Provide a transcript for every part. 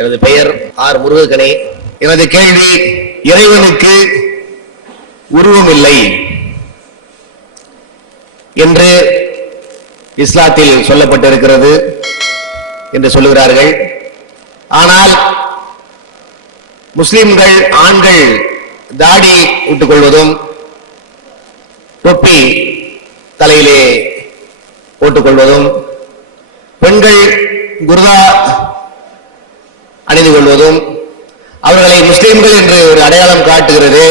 எனது பெயர் ஆர் முருகனே. எனது கேள்வி, இறைவனுக்கு உருவம் இல்லை என்று இஸ்லாத்தில் சொல்லப்பட்டிருக்கிறது என்று சொல்லுகிறார்கள். ஆனால் முஸ்லிம்கள் ஆண்கள் தாடி விட்டுக் கொள்வதும் தொப்பி தலையிலே போட்டுக் கொள்வதும் பெண்கள் குர்தா அணிந்து கொள்வதும் அவர்களை முஸ்லிம்கள் என்று ஒரு அடையாளம் காட்டுகிறது.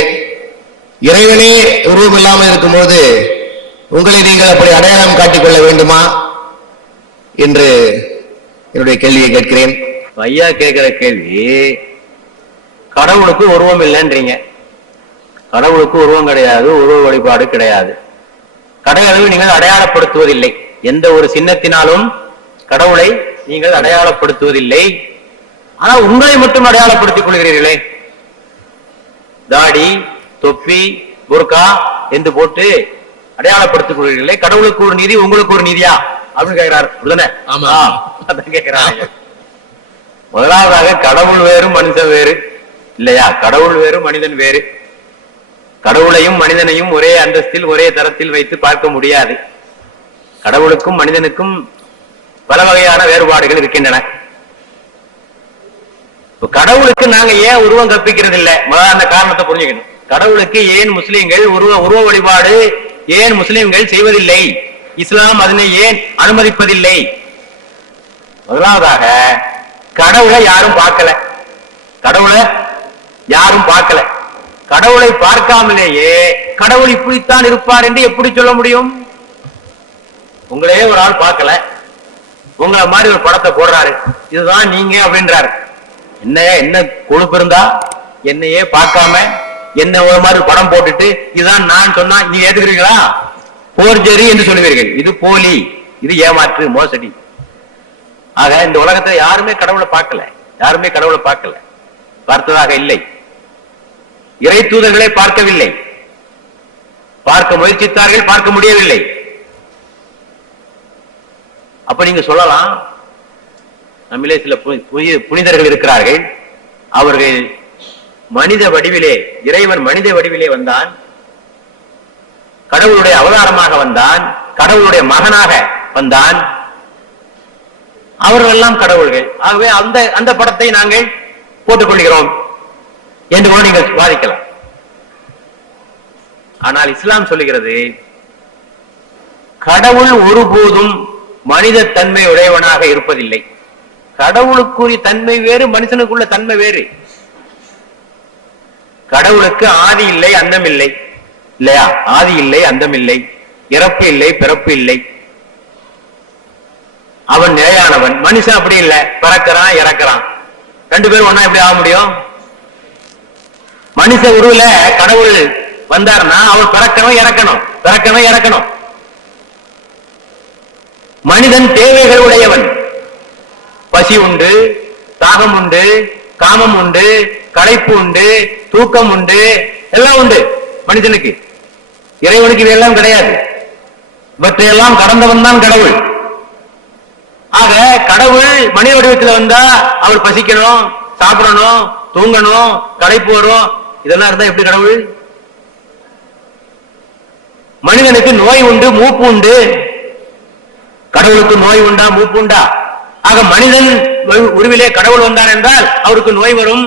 இறைவனே உருவம் இல்லாமல் இருக்கும்போது உங்களை நீங்கள் அப்படி அடையாளம் காட்டிக்கொள்ள வேண்டுமா என்று என்னுடைய கேள்வியை கேட்கிறேன். ஐயா கேட்கிற கேள்வி, கடவுளுக்கு உருவம் இல்லைன்றீங்க. கடவுளுக்கு உருவம் கிடையாது, உருவ வழிபாடு கிடையாது. கடவுளை நீங்கள் அடையாளப்படுத்துவதில்லை. எந்த ஒரு சின்னத்தினாலும் கடவுளை நீங்கள் அடையாளப்படுத்துவதில்லை. ஆனா உங்களை மட்டும் அடையாளப்படுத்திக் கொள்கிறீர்களே. தாடி, தொப்பி, புர்கா என்று போட்டு அடையாளப்படுத்திக் கொள்கிறீர்களே. கடவுளுக்கு ஒரு நீதி, உங்களுக்கு ஒரு நீதியா அப்படின்னு கேட்கிறார். கேட்கிறாங்க. முதலாவதாக கடவுள் வேறு மனிதன் வேறு இல்லையா? கடவுள் வேறு மனிதன் வேறு. கடவுளையும் மனிதனையும் ஒரே அந்தஸ்தில் ஒரே தரத்தில் வைத்து பார்க்க முடியாது. கடவுளுக்கும் மனிதனுக்கும் பல வகையான வேறுபாடுகள் இருக்கின்றன. கடவுளுக்கு நாங்க ஏன் உருவம் கற்பிக்கிறது இல்லை? அந்த காரணத்தை புரிஞ்சுக்கணும். கடவுளுக்கு ஏன் முஸ்லிம்கள் உருவ வழிபாடு ஏன் முஸ்லிம்கள் செய்வதில்லை? இஸ்லாம் அதனை ஏன் அனுமதிப்பதில்லை? முதலாவதாக கடவுளை யாரும் பார்க்கல. கடவுளை யாரும் பார்க்கல. கடவுளை பார்க்காமலேயே கடவுள் இப்படித்தான் இருப்பார் என்று எப்படி சொல்ல முடியும்? உங்களே ஒரு ஆள் பார்க்கல, உங்களை மாதிரி ஒரு படத்தை போடுறாரு, இதுதான் நீங்க அப்படின்றாரு. என்ன கொழுப்பு இருந்தா என்னையே பார்க்காம என்ன ஒரு மாதிரி படம் போட்டுட்டு இதுதான் நான் சொன்னா நீங்க ஏத்துக்கிறீங்களா? போர்ஜரி என்று சொல்லுவீர்கள். இது போலி, இது ஏமாற்று, மோசடி. ஆக இந்த உலகத்துல யாருமே கடவுளை பார்க்கல. யாருமே கடவுளை பார்க்கல, பார்த்ததாக இல்லை. இறை தூதர்களை பார்க்கவில்லை. பார்க்க முயற்சித்தார்கள், பார்க்க முடியவில்லை. அப்ப நீங்க சொல்லலாம், நம்மிலே சில புனிதர்கள் இருக்கிறார்கள், அவர்கள் மனித வடிவிலே, இறைவன் மனித வடிவிலே வந்தான், கடவுளுடைய அவதாரமாக வந்தான், கடவுளுடைய மகனாக வந்தான், அவர்கள் எல்லாம் கடவுள்கள். ஆகவே அந்த படத்தை நாங்கள் போட்டுக் கொள்கிறோம் என்று கூட நீங்கள் வாதிக்கலாம். ஆனால் இஸ்லாம் சொல்லுகிறது, கடவுள் ஒருபோதும் மனித தன்மை உடையவனாக இருப்பதில்லை. கடவுளுக்குரிய தன்மை வேறு, மனுஷனுக்குள்ள தன்மை வேறு. கடவுளுக்கு ஆதி இல்லை, அந்தம் இல்லை இல்லையா? ஆதி இல்லை, அந்தம் இல்லை, இறப்பு இல்லை, பிறப்பு இல்லை. அவன் நிலையானவன். மனுஷன் அப்படி இல்லை, பிறக்கிறான் இறக்கிறான். ரெண்டு பேரும் ஒன்னா எப்படி ஆக முடியும்? மனுஷ உருவில கடவுள் வந்தார்னா அவர் பிறக்கணும் இறக்கணும், பிறக்கணும் இறக்கணும். மனிதன் தேவைகள் உடையவன். பசி உண்டு, தாகம் உண்டு, காமம் உண்டு, களைப்பு உண்டு, தூக்கம் உண்டு, எல்லாம் உண்டு மனிதனுக்கு. இறைவனுக்கு இதெல்லாம் கிடையாது. இவற்றையெல்லாம் கடந்தவன் தான் கடவுள். ஆக கடவுள் மனித வடிவத்தில் வந்தா அவர் பசிக்கணும், சாப்பிடணும், தூங்கணும், களைப்பு வரும், இதெல்லாம் இருந்தா எப்படி கடவுள்? மனிதனுக்கு நோய் உண்டு, மூப்பு உண்டு. கடவுளுக்கு நோய் உண்டா, மூப்பு உண்டா? ஆக மனிதன் உருவிலே கடவுள் வந்தான் என்றால் அவருக்கு நோய் வரும்,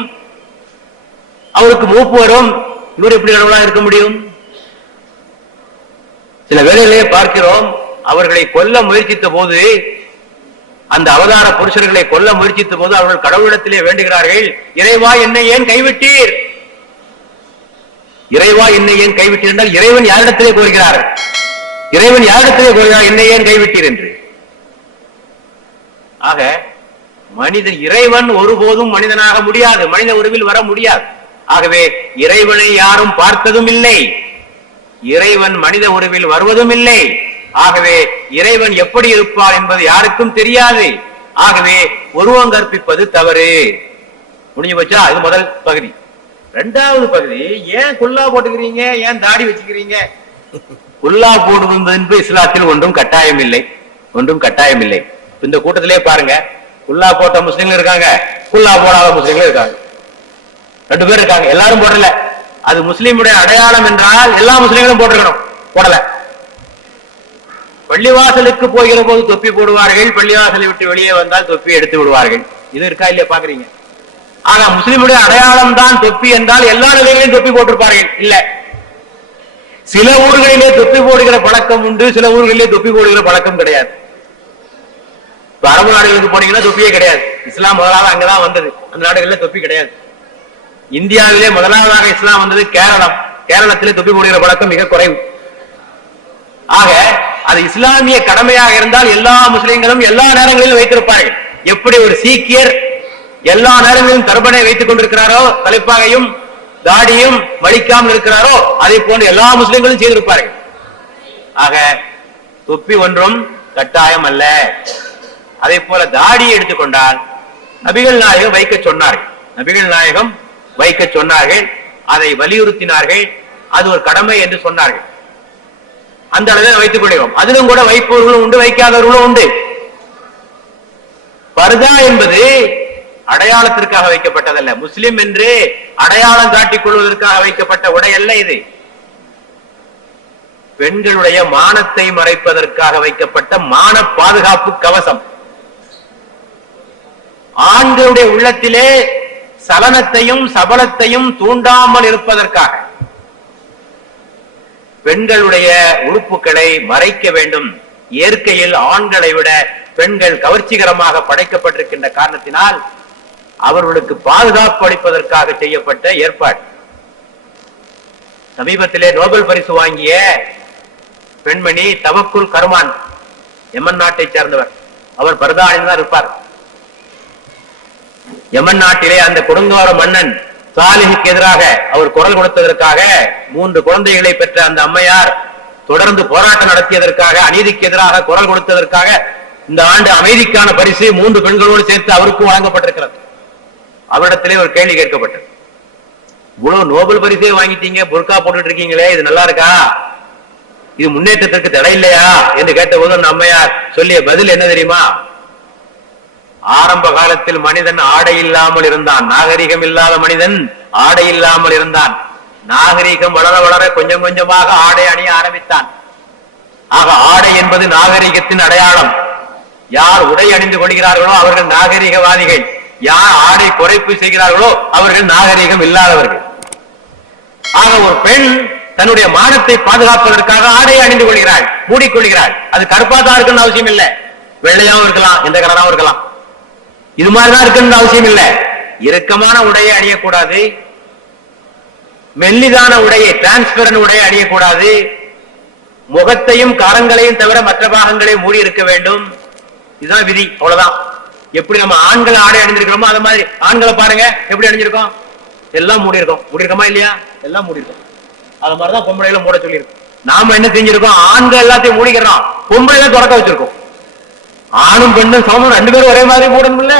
அவருக்கு மூப்பு வரும். இவர் எப்படி கடவுளாக இருக்க முடியும்? சில வேளையிலே பார்க்கிறோம், அவர்களை கொல்ல முயற்சித்த போது, அந்த அவதார புருஷர்களை கொல்ல முயற்சித்த போது அவர்கள் கடவுளிடத்திலே வேண்டுகிறார்கள், இறைவா என்னை ஏன் கைவிட்டீர்? இறைவா என்னை ஏன் கைவிட்டீர் என்றால் இறைவன் யாரிடத்திலே கோருகிறார்? இறைவன் யாரிடத்திலே கோருகிறார் என்னை ஏன் கைவிட்டீர் என்று? ஆக மனிதன், இறைவன் ஒருபோதும் மனிதனாக முடியாது, மனித உருவில் வர முடியாது. ஆகவே இறைவனை யாரும் பார்த்ததும் இல்லை, இறைவன் மனித உருவில் வருவதும் இல்லை. ஆகவே இறைவன் எப்படி இருப்பார் என்பது யாருக்கும் தெரியாது. ஆகவே உருவம் கற்பிப்பது தவறு. முடிஞ்சு போச்சா? இது முதல் பகுதி. இரண்டாவது பகுதி, ஏன் குல்லா போட்டுக்கிறீங்க, ஏன் தாடி வச்சுக்கிறீங்க? குல்லா போடுவது என்பது இஸ்லாத்தில் ஒன்றும் கட்டாயம் இல்லை, ஒன்றும் கட்டாயம் இல்லை. இந்த கூட்டத்திலே பாருங்க, குல்லா போட்ட முஸ்லீம்கள் இருக்காங்க, குல்லா போடாத முஸ்லீம்கள் இருக்காங்க, 2 பேர் இருக்காங்க. எல்லாரும் போடல. அது முஸ்லீமுடைய அடையாளம் என்றால் எல்லா முஸ்லீம்களும் போட்டிருக்கணும், போடல. பள்ளிவாசலுக்கு போகிற போது தொப்பி போடுவார்கள், பள்ளிவாசலை விட்டு வெளியே வந்தால் தொப்பி எடுத்து விடுவார்கள். இது இருக்கா இல்லையா பாக்குறீங்க? ஆனா முஸ்லிமுடைய அடையாளம் தான் தொப்பி என்றால் எல்லா நிலைகளிலும் தொப்பி போட்டிருப்பார்கள் இல்ல. சில ஊர்களிலே தொப்பி போடுகிற பழக்கம் உண்டு, சில ஊர்களிலே தொப்பி போடுகிற பழக்கம் கிடையாது. அரபு நாடுகளுக்கு போனீங்கன்னா தொப்பியே கிடையாது. இஸ்லாம் முதலாவது அங்கதான் வந்தது, அந்த நாடுகளில் தொப்பி கிடையாது. இந்தியாவிலே முதலாவதாக இஸ்லாம் வந்தது கேரளம். கேரளத்திலே தொப்பி போடுகிற பழக்கம் மிக குறைவு. ஆக அது இஸ்லாமிய கடமையாக இருந்தால் எல்லா முஸ்லிம்களும் எல்லா நேரங்களிலும் வைத்திருப்பார்கள். எப்படி ஒரு சீக்கியர் எல்லா நேரங்களிலும் தர்பனை வைத்துக் கொண்டிருக்கிறாரோ, தலைப்பாகையும் தாடியும் மடிக்காமல் இருக்கிறாரோ, அதை போன்று எல்லா முஸ்லிம்களும் செய்திருப்பார்கள். ஆக தொப்பி ஒன்றும் கட்டாயம் அல்ல. அதே போல தாடியை எடுத்துக்கொண்டால் நபிகள் நாயகம் வைக்க சொன்னார்கள். நபிகள் நாயகம் வைக்க சொன்னார்கள், அதை வலியுறுத்தினார்கள். அது ஒரு கடமை என்று சொன்னார்கள். அந்த அளவில் வைத்துக் கொள்கிறோம். அதிலும் கூட வைப்பவர்களும் உண்டு, வைக்காதவர்களும் உண்டு. பர்தா என்பது அடையாளத்திற்காக வைக்கப்பட்டதல்ல, முஸ்லிம் என்று அடையாளம் காட்டிக் கொள்வதற்காக வைக்கப்பட்ட உடை அல்ல இது. பெண்களுடைய மானத்தை மறைப்பதற்காக வைக்கப்பட்ட மான பாதுகாப்பு கவசம். ஆண்களுடைய உள்ளத்திலே சலனத்தையும் சபலத்தையும் தூண்டாமல் இருப்பதற்காக பெண்களுடைய உறுப்புகளை மறைக்க வேண்டும். இயற்கையில் ஆண்களை விட பெண்கள் கவர்ச்சிகரமாக படைக்கப்பட்டிருக்கின்ற காரணத்தினால் அவர்களுக்கு பாதுகாப்பு அளிப்பதற்காக செய்யப்பட்ட ஏற்பாடு. சமீபத்திலே நோபல் பரிசு வாங்கிய பெண்மணி தவக்குல் கர்மான், யமன் நாட்டை சேர்ந்தவர். அவர் பர்தானில் தான் இருப்பார். யமன் நாட்டிலே அந்த கொடுங்கார மன்னன் சாலிஹுக்கு எதிராக அவர் குரல் கொடுத்ததற்காக 3 குழந்தைகளை பெற்ற அந்த அம்மையார் தொடர்ந்து போராட்டம் நடத்தியதற்காக, அநீதிக்கு எதிராக குரல் கொடுத்ததற்காக இந்த ஆண்டு அமைதிக்கான பரிசு 3 பெண்களோடு சேர்த்து அவருக்கும் வழங்கப்பட்டிருக்கிறது. அவரிடத்திலே ஒரு கேள்வி கேட்கப்பட்டது, இவ்வளவு நோபல் பரிசே வாங்கிட்டீங்க, புர்கா போட்டுட்டு இருக்கீங்களே, இது நல்லா இருக்கா, இது முன்னேற்றத்திற்கு தடை இல்லையா என்று கேட்டபோது அந்த அம்மையார் சொல்லிய பதில் என்ன தெரியுமா? ஆரம்ப காலத்தில் மனிதன் ஆடை இல்லாமல் இருந்தான், நாகரிகம் இல்லாத மனிதன் ஆடை இல்லாமல் இருந்தான். நாகரிகம் வளர வளர கொஞ்சம் கொஞ்சமாக ஆடை அணிய ஆரம்பித்தான். ஆக ஆடை என்பது நாகரிகத்தின் அடையாளம். யார் உடை அணிந்து கொள்கிறார்களோ அவர்கள் நாகரிகவாதிகள், யார் ஆடை குறைப்பு செய்கிறார்களோ அவர்கள் நாகரிகம் இல்லாதவர்கள். ஆக ஒரு பெண் தன்னுடைய மானத்தை பாதுகாப்பதற்காக ஆடை அணிந்து கொள்கிறாள், மூடிக்கொள்கிறாள். அது கருப்பாதான் இருக்குன்னு அவசியம் இல்லை, வெள்ளையாவும் இருக்கலாம், எந்த கலராவும் இருக்கலாம். இது மாதிரிதான் இருக்குன்னு அவசியம் இல்லை. இறுக்கமான உடையை அணியக்கூடாது, மெல்லிதான உடையை டிரான்ஸ்பரண்ட் உடையை அணியக்கூடாது, முகத்தையும் கரங்களையும் தவிர மற்ற பாகங்களை மூடி இருக்க வேண்டும். இதுதான் விதி, அவ்வளவுதான். எப்படி நம்ம ஆண்கள் ஆடை அணிஞ்சிருக்கிறோமோ அது மாதிரி ஆண்களை பாருங்க எப்படி அணிஞ்சிருக்கோம், எல்லாம் மூடி இருக்கோம். மூடி இருக்கோமா இல்லையா? எல்லாம் மூடி இருக்கோம். அது மாதிரிதான் பொம்பளையில மூட சொல்லியிருக்கோம். நாம என்ன செஞ்சிருக்கோம், ஆண்கள் எல்லாத்தையும் மூடிக்கிறோம், பொம்பளையில தொடக்க வச்சிருக்கோம். ஆணும் பெண்ணும் சமம், 2 பேரும் ஒரே மாதிரி மூடணும் இல்ல.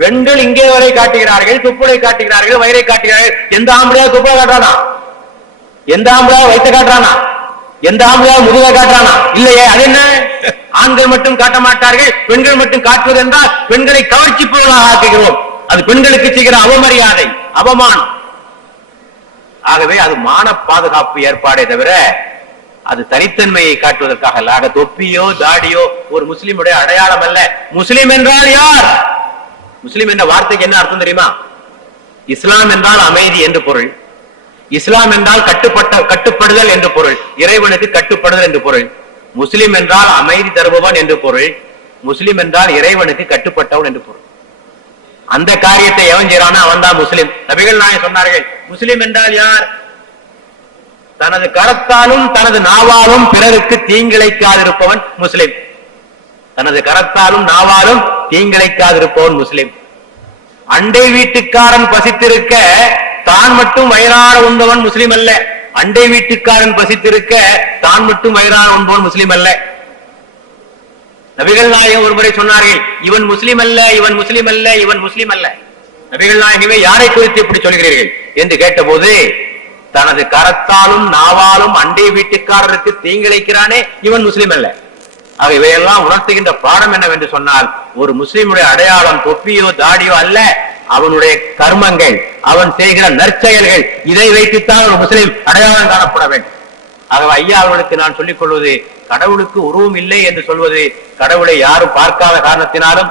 பெண்கள் இங்கே வரை காட்டுகிறார்கள், துப்புடை காட்டுகிறார்கள், வயிறை காட்டுகிறார்கள். எந்த ஆம்பளையா துப்புடை காட்டுறானா? எந்த ஆம்பளையா வயிற்ற காட்டுறானா? எந்த ஆம்பளையா முதுகை காட்டுறானா? இல்லையே. அது என்ன, ஆண்கள் மட்டும் காட்ட மாட்டார்கள், பெண்கள் மட்டும் காட்டுவது என்றால் பெண்களை கவர்ச்சி பொருளாக ஆக்குகிறோம். அது பெண்களுக்கு செய்கிற அவமரியாதை, அவமானம். ஆகவே அது மான பாதுகாப்பு ஏற்பாடே தவிர அது தனித்தன்மையை காட்டுவதற்காக அல்ல. ஆக தொப்பியோ தாடியோ ஒரு முஸ்லிமுடைய அடையாளம் அல்ல. முஸ்லிம் என்றால் யார்? முஸ்லிம் என்ற வார்த்தைக்கு என்ன அர்த்தம் தெரியுமா? இஸ்லாம் என்றால் அமைதி என்று பொருள், இஸ்லாம் என்றால் கட்டுப்படுதல் என்று பொருள், இறைவனுக்கு கட்டுப்படுதல் என்று பொருள். முஸ்லிம் என்றால் அமைதி தருபவன் என்று பொருள், முஸ்லிம் என்றால் இறைவனுக்கு கட்டுப்பட்டவன் என்று பொருள். அந்த காரியத்தை எவன் செய்றானோ அவன் தான் முஸ்லிம். நபிகள் நாயகம் சொன்னார்கள், முஸ்லிம் என்றால் யார்? தனது கரத்தாலும் தனது நாவாலும் பிறருக்கு தீங்கிழைக்காதிருப்பவன் முஸ்லிம். தனது கரத்தாலும் நாவாலும் தீங்கிழைக்காதிருப்பவன் முஸ்லிம். அண்டை வீட்டுக்காரன் பசித்திருக்க தான் மட்டும் வயிறார உண்பவன் முஸ்லிம் அல்ல. அண்டை வீட்டுக்காரன் பசித்திருக்க தான் மட்டும் வயிறார உண்பவன் முஸ்லிம் அல்ல. நபிகள் நாயகம் ஒருமுறை சொன்னார்கள், இவன் முஸ்லிம் அல்ல, இவன் முஸ்லிம் அல்ல, இவன் முஸ்லிம் அல்ல. நபிகள் நாயகமே யாரை குறித்து இப்படி சொல்கிறீர்கள் என்று கேட்டபோது, தனது கரத்தாலும் நாவாலும் அண்டை வீட்டுக்காரருக்கு தீங்கிழைக்கிறானே இவன் முஸ்லிம் அல்ல. ஆக இவையெல்லாம் உணர்த்துகின்ற பாடம் என்னவென்று சொன்னால், ஒரு முஸ்லிமுடைய அடையாளம் தொப்பியோ தாடியோ அல்ல, அவனுடைய கர்மங்கள், அவன் செய்கிற நற்செயல்கள், இதை வைத்துத்தான் ஒரு முஸ்லிம் அடையாளம் காணப்பட வேண்டும். ஆகவே ஐயா அவர்களுக்கு நான் சொல்லிக் கொள்வது, கடவுளுக்கு உருவம் இல்லை என்று சொல்வது, கடவுளை யாரும் பார்க்காத காரணத்தினாலும்,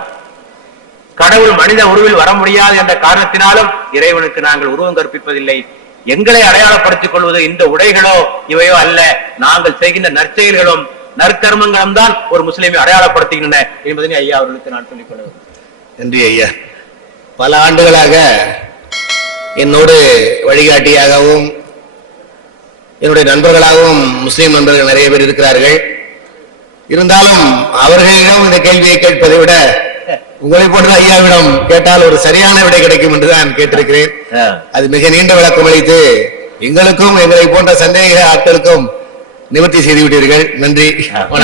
கடவுள் மனித உருவில் வர முடியாது என்ற காரணத்தினாலும் இறைவனுக்கு நாங்கள் உருவம் கற்பிப்பதில்லை. எங்களை அடையாளப்படுத்திக் கொள்வது இந்த உடைகளோ இவையோ அல்ல, நாங்கள் செய்கின்ற நற்செயல்களும் நற்கர்மங்களும் தான் ஒரு முஸ்லிமை அடையாளப்படுத்துகின்றன என்பதனை ஐயா அவர்களுக்கு நான் சொல்லிக் கொள்வது. நன்றி ஐயா. பல ஆண்டுகளாக என்னோடு வழிகாட்டியாகவும் என்னுடைய நண்பர்களாகவும் முஸ்லிம் நண்பர்கள் நிறைய பேர் இருக்கிறார்கள். இருந்தாலும் அவர்களிடம் இந்த கேள்வியை கேட்பதை விட உங்களை போன்ற ஐயாவிடம் கேட்டால் ஒரு சரியான விடை கிடைக்கும் என்றுதான் கேட்டிருக்கிறேன். அது மிக நீண்ட விளக்கம் அளித்து எங்களுக்கும் எங்களை போன்ற சந்தேக ஆட்களுக்கும் நிவர்த்தி செய்து விட்டீர்கள். நன்றி, வணக்கம்.